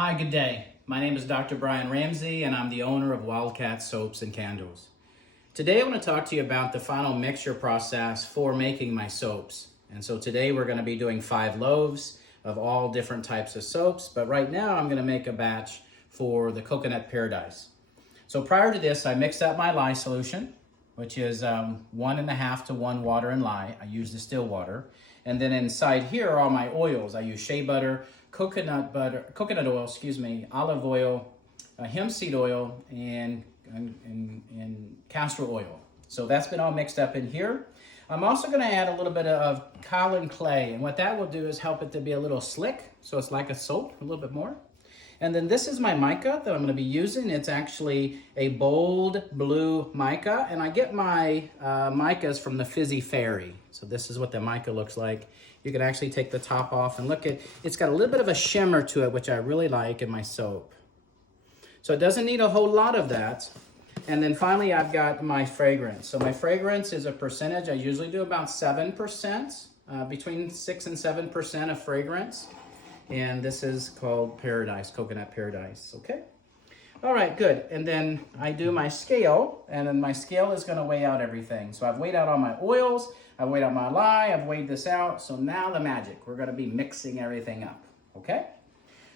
Hi, good day. My name is Dr. Brian Ramsey, and I'm the owner of Wildcat Soaps and Candles. Today, I want to talk to you about the final mixture process for making my soaps. And so today, we're going to be doing 5 loaves of all different types of soaps, but right now, I'm going to make a batch for the Coconut Paradise. So prior to this, I mixed up my lye solution, which is 1.5 to 1 water and lye. I use distilled water. And then inside here are all my oils. I use shea butter, coconut oil, olive oil, hemp seed oil, and castor oil. So that's been all mixed up in here. I'm also going to add a little bit of kaolin clay, and what that will do is help it to be a little slick, so it's like a soap, a little bit more. And then this is my mica that I'm going to be using. It's actually a bold blue mica, and I get my micas from the Fizzy Fairy. So this is what the mica looks like. You can actually take the top off and look at, it's got a little bit of a shimmer to it, which I really like in my soap. So it doesn't need a whole lot of that. And then finally, I've got my fragrance. So my fragrance is a percentage. I usually do about 7%, between 6 and 7% of fragrance. And this is called Paradise, Coconut Paradise, okay? All right, good. And then I do my scale, and then my scale is gonna weigh out everything. So I've weighed out all my oils, I've weighed out my lye, I've weighed this out. So now the magic, we're gonna be mixing everything up, okay?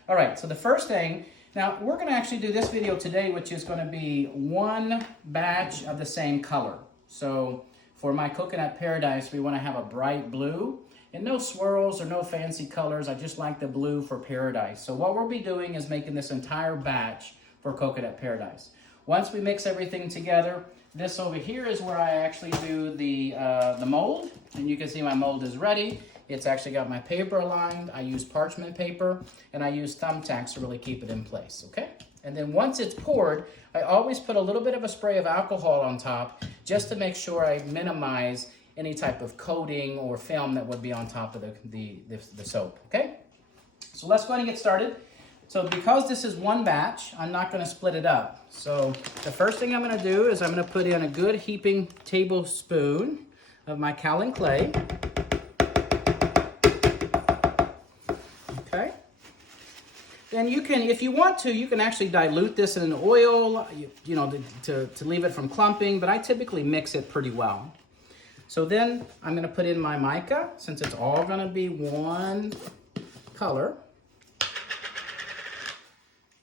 All right, so the first thing, now we're gonna actually do this video today, which is gonna be one batch of the same color. So for my Coconut Paradise, we wanna have a bright blue, and no swirls or no fancy colors. I just like the blue for Paradise. So what we'll be doing is making this entire batch for Coconut Paradise. Once we mix everything together, this over here is where I actually do the mold. And you can see my mold is ready. It's actually got my paper aligned. I use parchment paper, and I use thumbtacks to really keep it in place, okay? And then once it's poured, I always put a little bit of a spray of alcohol on top just to make sure I minimize any type of coating or film that would be on top of the soap, okay? So let's go ahead and get started. So because this is one batch, I'm not gonna split it up. So the first thing I'm gonna do is I'm gonna put in a good heaping tablespoon of my kaolin clay. Okay. Then you can, if you want to, you can actually dilute this in an oil, you know, to leave it from clumping, but I typically mix it pretty well. So then I'm gonna put in my mica, since it's all gonna be one color.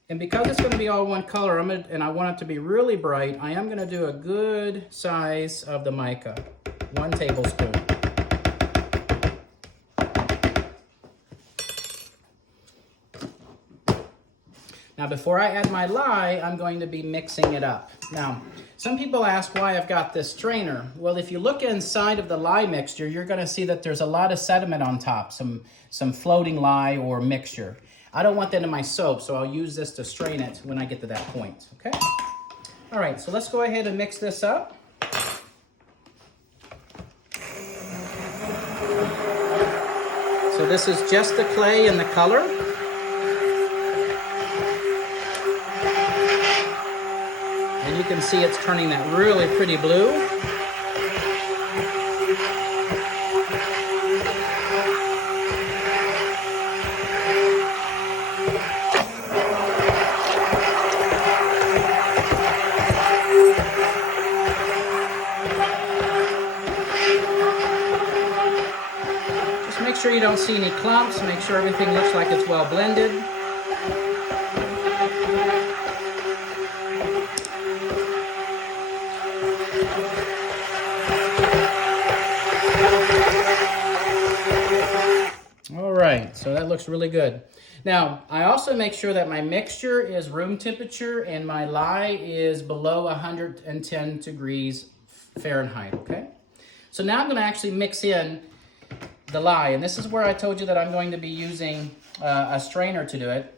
And because it's gonna be all one color, and I want it to be really bright, I am gonna do a good size of the mica, 1 tablespoon. Now before I add my lye, I'm going to be mixing it up. Now, some people ask why I've got this strainer. Well, if you look inside of the lye mixture, you're gonna see that there's a lot of sediment on top, some floating lye or mixture. I don't want that in my soap, so I'll use this to strain it when I get to that point, okay? All right, so let's go ahead and mix this up. So this is just the clay and the color. And you can see it's turning that really pretty blue. Just make sure you don't see any clumps. Make sure everything looks like it's well blended. All right, so that looks really good. Now, I also make sure that my mixture is room temperature and my lye is below 110 degrees Fahrenheit, okay? So now I'm gonna actually mix in the lye, and this is where I told you that I'm going to be using a strainer to do it.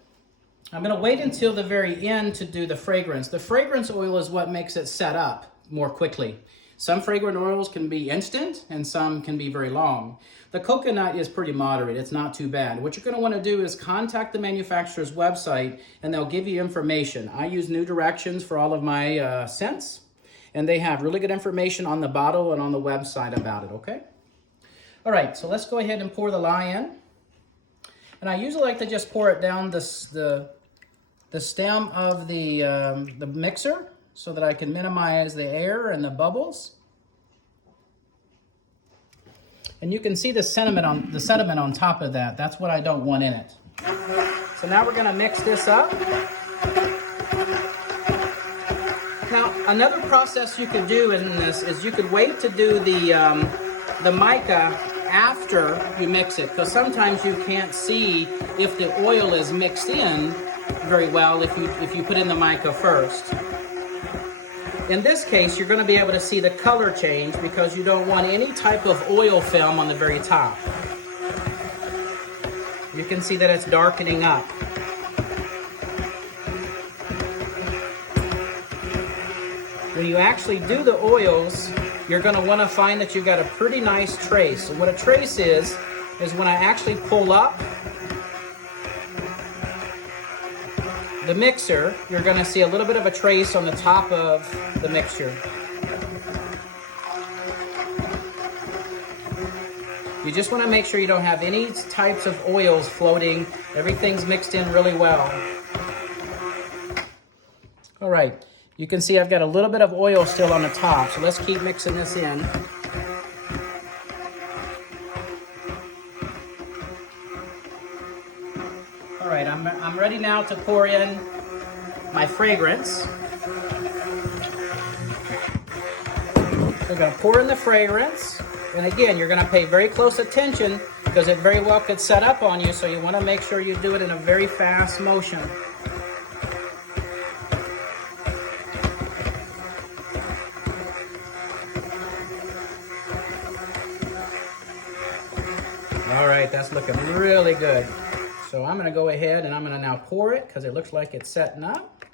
I'm gonna wait until the very end to do the fragrance. The fragrance oil is what makes it set up more quickly. Some fragrant oils can be instant and some can be very long. The coconut is pretty moderate, it's not too bad. What you're gonna wanna do is contact the manufacturer's website and they'll give you information. I use New Directions for all of my scents, and they have really good information on the bottle and on the website about it, okay? All right, so let's go ahead and pour the lye in. And I usually like to just pour it down the the stem of the mixer so that I can minimize the air and the bubbles. And you can see the sediment on top of that. That's what I don't want in it. So now we're gonna mix this up. Now, another process you could do in this is you could wait to do the mica after you mix it, because sometimes you can't see if the oil is mixed in very well if you put in the mica first. In this case, you're going to be able to see the color change because you don't want any type of oil film on the very top. You can see that it's darkening up. When you actually do the oils, you're going to want to find that you've got a pretty nice trace. And what a trace is when I actually pull up the mixer, you're going to see a little bit of a trace on the top of the mixture. You just want to make sure you don't have any types of oils floating. Everything's mixed in really well. All right, you can see I've got a little bit of oil still on the top, so let's keep mixing this in. All right, I'm ready now to pour in my fragrance. So I'm going to pour in the fragrance. And again, you're going to pay very close attention because it very well could set up on you, so you want to make sure you do it in a very fast motion. All right, that's looking really good. So I'm going to go ahead and I'm going to now pour it because it looks like it's setting up.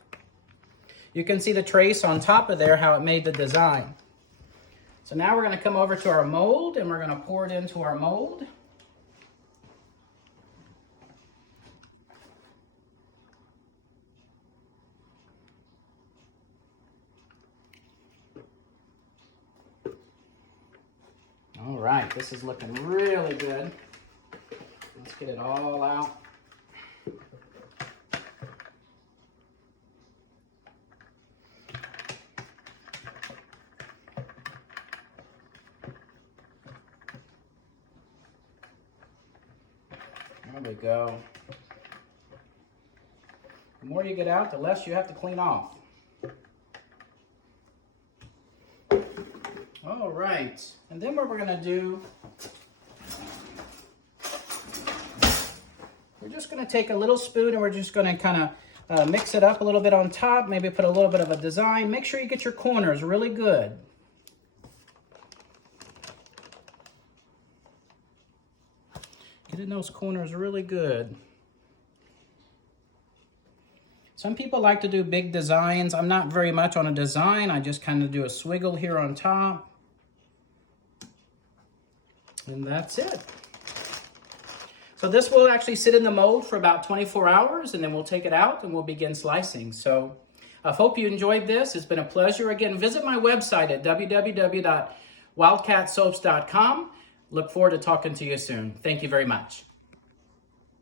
You can see the trace on top of there, how it made the design. So now we're going to come over to our mold and we're going to pour it into our mold. All right, this is looking really good. Let's get it all out. There we go. The more you get out, the less you have to clean off. All right, and then what we're gonna do, we're just gonna take a little spoon and we're just gonna kind of mix it up a little bit on top, maybe put a little bit of a design. Make sure you get your corners really good. Get in those corners really good. Some people like to do big designs. I'm not very much on a design. I just kind of do a swiggle here on top. And that's it. So this will actually sit in the mold for about 24 hours and then we'll take it out and we'll begin slicing. So I hope you enjoyed this. It's been a pleasure. Again, visit my website at www.wildcatsoaps.com. Look forward to talking to you soon. Thank you very much.